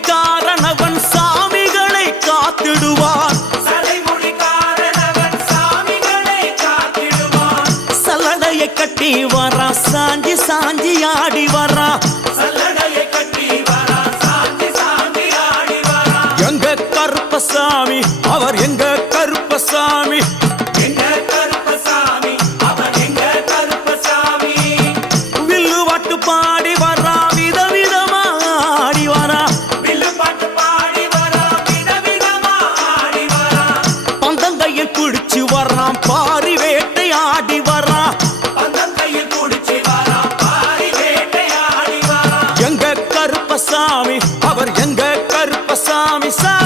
சடைமொழிக்காரனவன் சாமிகளை காத்திடுவான் சல்லடையை கட்டி வரா சாஞ்சி சாஞ்சி ஆடி வரா எங்க கருப்பசாமி அவர் எங்க கருப்பசாமி கையில் குடிச்சு வர்றான் பாரி வேட்டை ஆடி வர்றான் எங்க கருப்பசாமி அவர் எங்க கருப்பசாமி சாமி